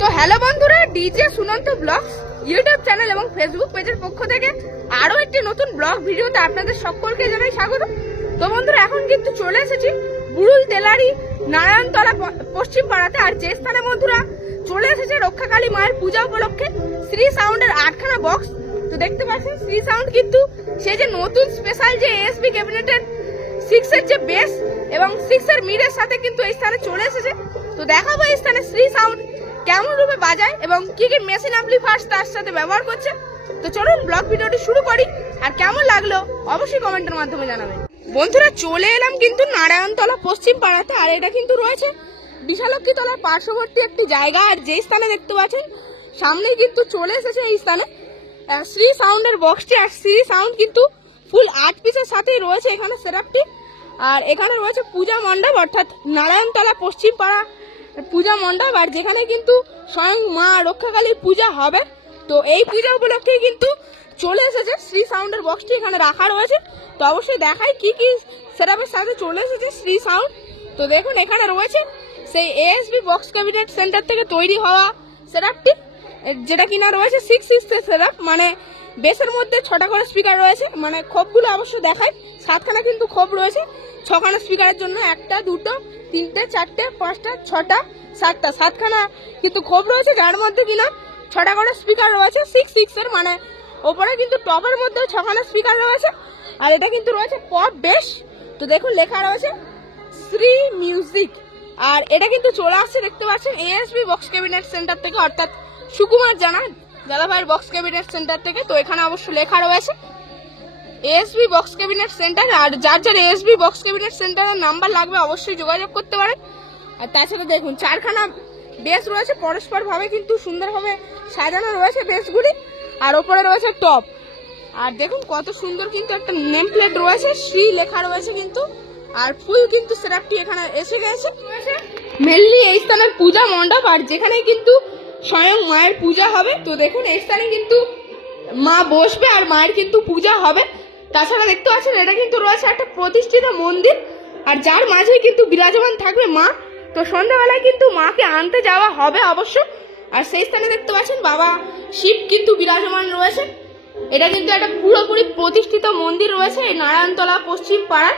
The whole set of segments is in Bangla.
তো হ্যালো বন্ধুরা, DJ Sunanta blogs YouTube channel এবং ফেসবুক পেজের পক্ষ থেকে আরো একটি নতুন ব্লগ ভিডিওতে আপনাদের সকলকে জানাই স্বাগত। তো বন্ধুরা, এখন কিন্তু চলে এসেছি বুড়ুল তেলারি নারায়ণতলা পশ্চিম পাড়াতে। আর যে স্থানে বন্ধুরা চলে এসেছে রক্ষাকালী মায়ের পূজা উপলক্ষে শ্রী সাউন্ডের 8খানা বক্স। তো দেখতে পাচ্ছেন শ্রী সাউন্ড কিন্তু সেই যে নতুন স্পেশাল যে এএসবি ক্যাবিনেটের 6 এর যে বেস এবং 6 এর মিডের সাথে কিন্তু এই স্থানে চলে এসেছে। তো দেখাবো এই স্থানে শ্রী সাউন্ড কেমন রূপে বাজায় এবং কি কি মেশিন অ্যাম্পলিফায়ার তার সাথে ব্যবহার করছে। তো চলুন ব্লগ ভিডিওটি শুরু করি, আর কেমন লাগলো অবশ্যই কমেন্টের মাধ্যমে জানাবেন। বন্ধুরা, চলে এলাম কিন্তু নারায়ণতলা পশ্চিম পাড়াতে। আর এটা কিন্তু রয়েছে বিশালক্ষী তলার পার্শ্ববর্তী একটি জায়গা। আর যেই স্থানে দেখতে পাচ্ছেন সামনেই কিন্তু চলে এসেছে এই স্থানে শ্রী সাউন্ডের বক্সটি। আর শ্রী সাউন্ড কিন্তু ফুল 8 পিসের সাথেই রয়েছে এখানে সেটআপটি। আর এখানে রয়েছে পূজা মণ্ডপ, অর্থাৎ নারায়ণতলা পশ্চিম পাড়া পূজা মণ্ডপ, আর যেখানে কিন্তু স্বয়ং মা রক্ষাকালীর পূজা হবে। তো এই পূজা উপলক্ষে কিন্তু চলে এসেছে শ্রী সাউন্ডের বক্সটি এখানে রাখা রয়েছে। তো অবশ্যই দেখাই কি কি সেটআপের সাথে চলে এসেছে শ্রী সাউন্ড। তো দেখুন এখানে রয়েছে সেই এএসবি বক্স ক্যাবিনেট সেন্টার থেকে তৈরি হওয়া সেটআপটি, যেটা কিনা রয়েছে 6 ইঞ্চের সেটআপ, মানে বেসের মধ্যে 6টা করে স্পিকার রয়েছে। মানে খোপগুলো অবশ্যই দেখায়, 7খানা কিন্তু খোপ রয়েছে 6খানা স্পিকারের জন্য। 1টা 2টো 3টে 4টে 5টা 6টা 7টা 7খানা কিন্তু খোপ রয়েছে, যার মধ্যে কিনা 6টা করে স্পিকার রয়েছে 6 এর। মানে ওপরে কিন্তু টপের মধ্যে 6খানা স্পিকার রয়েছে। আর এটা কিন্তু রয়েছে পপ বেস। তো দেখুন লেখা রয়েছে শ্রী মিউজিক। আর এটা কিন্তু চলে আসছে দেখতে পাচ্ছেন এএসবি বক্স ক্যাবিনেট সেন্টার থেকে, অর্থাৎ সুকুমার জানা দাদাভাইয়ের বক্স ক্যাবিনেট সেন্টার থেকে। তো এখানে অবশ্য লেখা রয়েছে এএসবি বক্স ক্যাবিনেট সেন্টার। আর যার যার এএসবি বক্স ক্যাবিনেট সেন্টারের নাম্বার লাগবে অবশ্যই যোগাযোগ করতে পারেন। আর তাছাড়া দেখুন 4খানা বেস রয়েছে, পরস্পর ভাবে কিন্তু সুন্দরভাবে সাজানো রয়েছে বেসগুলি। আর ওপরে রয়েছে টপ। আর দেখুন কত সুন্দর কিন্তু একটা নেম প্লেট রয়েছে, শ্রী লেখা রয়েছে কিন্তু। আর ফুল কিন্তু সেটআপটি এখানে এসে গেছে। মেনলি এই স্থানের পূজা মণ্ডপ, আর যেখানে কিন্তু স্বয়ং মায়ের পূজা হবে। তো দেখুন এই স্থানে কিন্তু মা বসবে আর মায়ের কিন্তু পূজা হবে। তাছাড়া দেখতে পাচ্ছেন এটা কিন্তু রয়েছে একটা প্রতিষ্ঠিত মন্দির, আর যার মাঝে কিন্তু বিরাজমান থাকবে মা। তো সন্ধ্যাবেলায় কিন্তু মাকে আনতে যাওয়া হবে অবশ্য। আর সেই স্থানে দেখতে পাচ্ছেন বাবা শিব কিন্তু বিরাজমান রয়েছে। এটা কিন্তু একটা পুরোপুরি প্রতিষ্ঠিত মন্দির রয়েছে এই নারায়ণতলা পশ্চিম পাড়ার।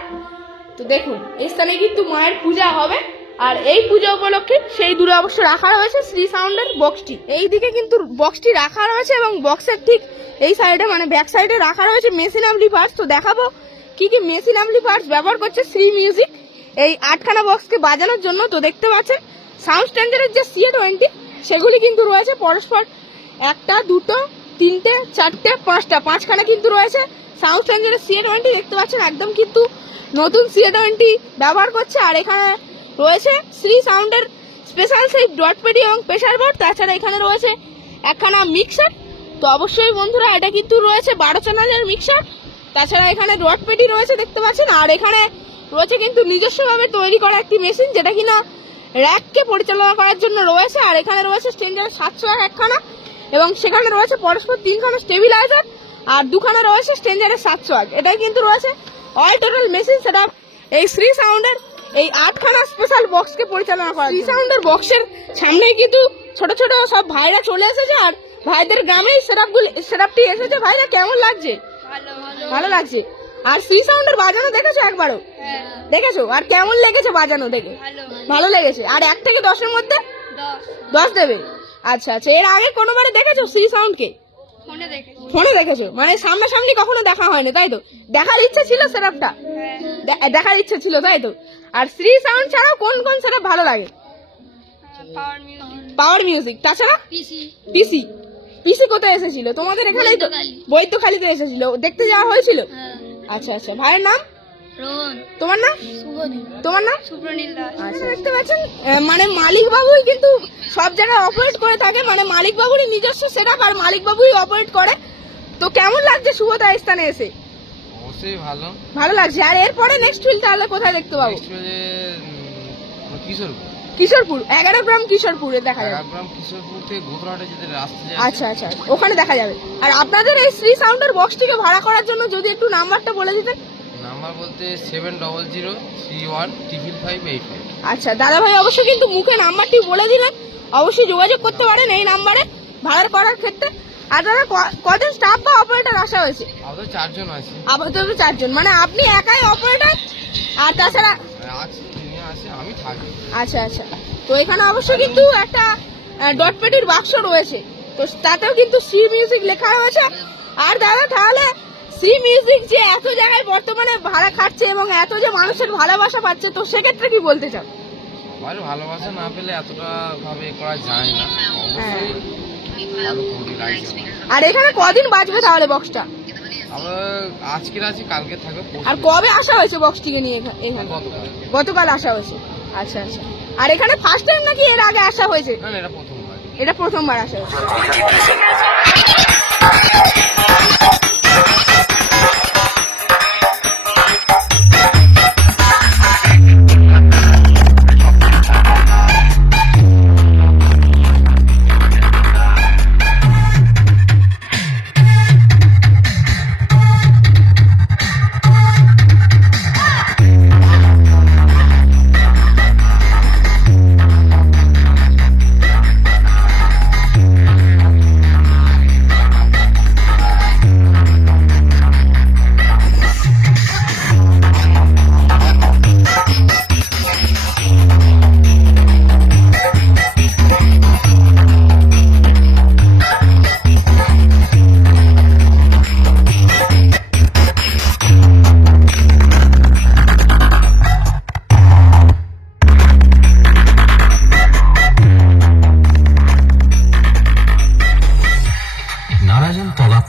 তো দেখুন এই স্থানে কিন্তু মায়ের পূজা হবে। আর এই পূজা উপলক্ষে সেই দূরে অবশ্য রাখা রয়েছে শ্রী সাউন্ডের বক্সটি। এই দিকে কিন্তু বক্সটি রাখা রয়েছে এবং বক্সের ঠিক এই সাইডে মানে ব্যাক সাইডে রাখা রয়েছে মেশিন অ্যাম্পলিফায়ার্স। তো দেখাবো কি কি মেশিন অ্যাম্পলিফায়ার্স ব্যবহার করছে শ্রী মিউজিক এই 8খানা বক্সকে বাজানোর জন্য। তো দেখতে পাচ্ছেন সাউন্ড স্ট্যান্ডার্ডের যে CA20 সেগুলি কিন্তু রয়েছে পরস্পর 1টা 2টো 3টে 4টে 5টা 5খানা কিন্তু রয়েছে সাউন্ড স্ট্যান্ডার্ডের CA20। দেখতে পাচ্ছেন একদম কিন্তু নতুন CA20 ব্যবহার করছে। আর এখানে রয়েছে শ্রী সাউন্ডের স্পেশাল সেই ডট পেডি এবং প্রেসার বোর্ড। তাছাড়া এখানে রয়েছে 1খানা মিক্সার। তো অবশ্যই বন্ধুরা এটা কিন্তু রয়েছে 12 চ্যানেলের মিক্সার। তাছাড়া এখানে ডট পেডি রয়েছে দেখতে পাচ্ছেন। আর এখানে রয়েছে কিন্তু নিজস্বভাবে তৈরি করা একটি মেশিন, যেটা কিনা র্যাককে পরিচালনা করার জন্য রয়েছে। আর এখানে রয়েছে স্ট্যান্ডার্ড 701 একখানা এবং সেখানে রয়েছে পরস্পর 3খানা স্টেবিলাইজার আর 2খানা রয়েছে স্ট্যান্ডার্ড 701। এটাই কিন্তু রয়েছে অল টোটাল মেশিন সেটআপ এই শ্রী সাউন্ডের এই 8খানা স্পেশাল বক্সকে পরিচালনা করা। শ্রী সাউন্ডের বক্সের সামনেই কিন্তু ছোট ছোট সব ভাইরা চলে এসেছে। আর ভাইদের গ্রামেই সেটআপটি এসেছে। ভাইরা কেমন লাগছে? ভালো লাগছে। আর শ্রী সাউন্ডের বাজানো দেখেছো একবারও? দেখেছো? আর কেমন লেগেছে বাজানো দেখে? ভালো লেগেছে। আর 1 থেকে 10-এর মধ্যে 10 দেবে? আচ্ছা আচ্ছা। এর আগে কোনোবারে দেখেছো শ্রী সাউন্ডকে? ফোনে দেখেছো, মানে সামনাসামনি কখনো দেখা হয়নি তাই তো? দেখার ইচ্ছা ছিল সেটআপটা? দেখার ইচ্ছা ছিল তাই তো? আর শ্রী সাউন্ড ছাড়াও কোন কোন সেটআপ ভালো লাগে? Power music. তাছাড়া পিসি কোথায় এসেছিল? তোমাদের এখানেই তো, বৈদ্যখালীতে এসেছিল, দেখতে যাওয়া হয়েছিল? আচ্ছা আচ্ছা। ভাইয়ের নাম? তোমার নাম? তোমার নাম? আচ্ছা। দেখতে পাচ্ছেন মানে মালিক বাবুই কিন্তু সব জায়গায় অপারেট করে থাকে, মানে মালিক বাবুরই নিজস্ব সেটআপ আর মালিক বাবুই অপারেট করে। তো কেমন লাগছে শুভদা স্থানে এসে? অবশ্যই ভালো লাগছে। আর এরপরে নেক্সট ফিল তাহলে কোথায় দেখতে পাবো? কিশোরপুর 11 গ্রাম কিশোরপুরে দেখা যাবে। 11 গ্রাম কিশোরপুর থেকে গোতরাহাটে যেতে রাস্তা যায়। আচ্ছা আচ্ছা, ওখানে দেখা যাবে। আর আপনাদের এই শ্রী সাউন্ডের বক্সটিকে ভাড়া করার জন্য যদি একটু নাম্বারটা বলে দিতেন। নাম্বার বলতে 700313585। আচ্ছা দাদা ভাই অবশ্য কিন্তু মুখে নাম্বারটি বলে দিলেন, অবশ্যই যোগাযোগ করতে পারেন এই নাম্বারে ভাড়া করার ক্ষেত্রে। আর দাদা কজন স্টাফ বা অপারেটর আসা হয়েছে? আমাদের 4 জন আছে। আপাতত 4 জন, মানে আপনি একাই অপারেটর আর তাছাড়া আমি থাকি। আচ্ছা আচ্ছা। তো এখানে অবশ্যই কিন্তু একটা ডট পেটির বাক্স রয়েছে, তো তাতেও কিন্তু সি মিউজিক লেখা রয়েছে। আর দাদা তাহলে সি মিউজিক যে এত জায়গায় বর্তমানে ভাড়া খাচ্ছে এবং এত যে মানুষের ভালোবাসা পাচ্ছে, তো সেক্ষেত্রে কি বলতে চাও? আমার ভালোবাসা না পেলে এতটা ভাবে করা যায় না, অবশ্যই ভালো কমিটি লাগছে। আর এখানে কদিন বাজবে তাহলে বক্সটা? আমরা আজকের আছে, কালকে থাকবে। আর কবে আসা হয়েছে বক্সটিকে নিয়ে এখানে? গতকাল আসা হয়েছে। আচ্ছা আচ্ছা। আর এখানে ফার্স্ট টাইম নাকি এর আগে আসা হয়েছে? না, এটা প্রথমবার। এটা প্রথমবার আসা হয়েছে।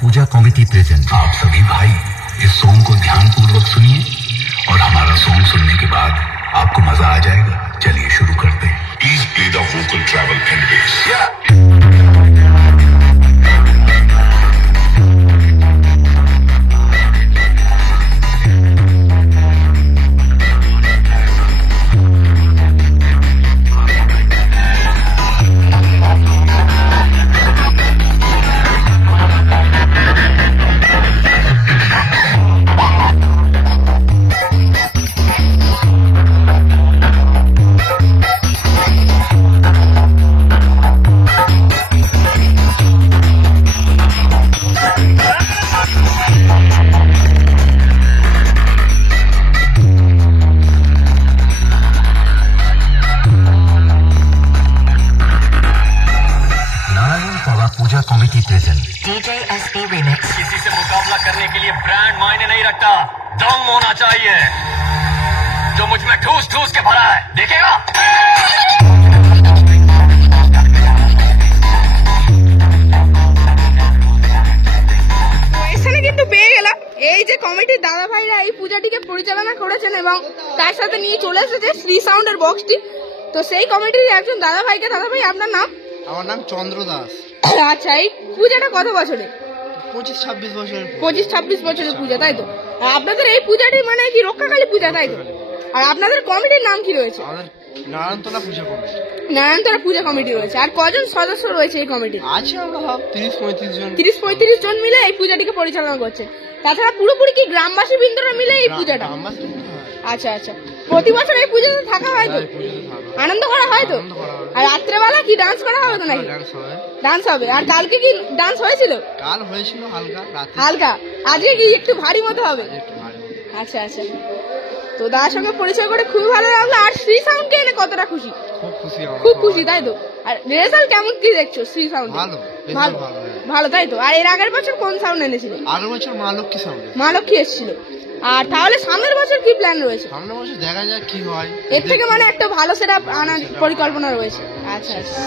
पूजा कमेटी प्रेजेंट। आप सभी भाई इस सॉन्ग को ध्यानपूर्वक सुनिए और हमारा सॉन्ग सुनने के बाद आपको मजा आ जाएगा। चलिए शुरू करते हैं। Please play the vocal travel and base. Committee present DJ SB Remix। किसी से मुकाबला करने के लिए ब्रांड मायने नहीं रखता, दम होना चाहिए जो मुझ में ठूस ठूस के भरा है, देखेगा। এখানে কিন্তু পেয়ে গেলাম এই যে কমিটির দাদা ভাইরা এই পূজাটিকে পরিচালনা করেছেন এবং তার সাথে নিয়ে চলে এসেছে শ্রী সাউন্ডের বক্সটি। তো সেই কমিটির একজন দাদা ভাইকে, দাদা ভাই আপনার নাম? আমার নাম চন্দ্র দাস। আচ্ছা, এই পূজাটা কত বছরে? 25-26 বছরের। 25-26 বছরের পূজা, তাই তো? আপনাদের এই পূজাটি মানে কি রক্ষাকালী পূজা, তাই তো? আর আপনাদের কমিটির নাম কি রয়েছে? আমাদের নারায়ণতলা পূজা কমিটি। নারায়ণতলা পূজা কমিটি রয়েছে। আর কজন সদস্য রয়েছে এই কমিটি? আছে আমরা 30-35 জন। 30-35 জন মিলে এই পূজাটিকে পরিচালনা করছে। তাছাড়া পুরোপুরি কি গ্রামবাসী বৃন্দরা মিলে এই পূজাটা? আচ্ছা আচ্ছা। প্রতি বছর এই পুজোতে থাকা হয় তো? আনন্দ করা হয় তো? আর রাত্রেবেলা কি ডান্স করা হবে তো নাকি? ডান্স হবে। আর কালকে কি ডান্স হয়েছিল? কাল হয়েছিল হালকা, হালকা। আজকে কি একটু ভারী মতো হবে? আচ্ছা আচ্ছা। তো দাদার সঙ্গে পরিচয় করে খুবই ভালো লাগলো। আর শ্রী সাউন্ডকে এনে কতটা খুশি? খুব খুশি, তাই তো? আর রেজাল্ট কেমন কি দেখছো শ্রী সাউন্ড? ভালো ভালো, তাই তো? আর এর আগের বছর কোন সাউন্ড এনেছিল? আগের বছর মা লক্ষ্মী সাউন্ড। মা লক্ষ্মী এসেছিল। আর তাহলে সামনের বছর কি প্ল্যান রয়েছে? সামনের বছর দেখা যাক কি হয়। এর থেকে মানে একটা ভালো সেটআপ আনার পরিকল্পনা রয়েছে। আচ্ছা আচ্ছা।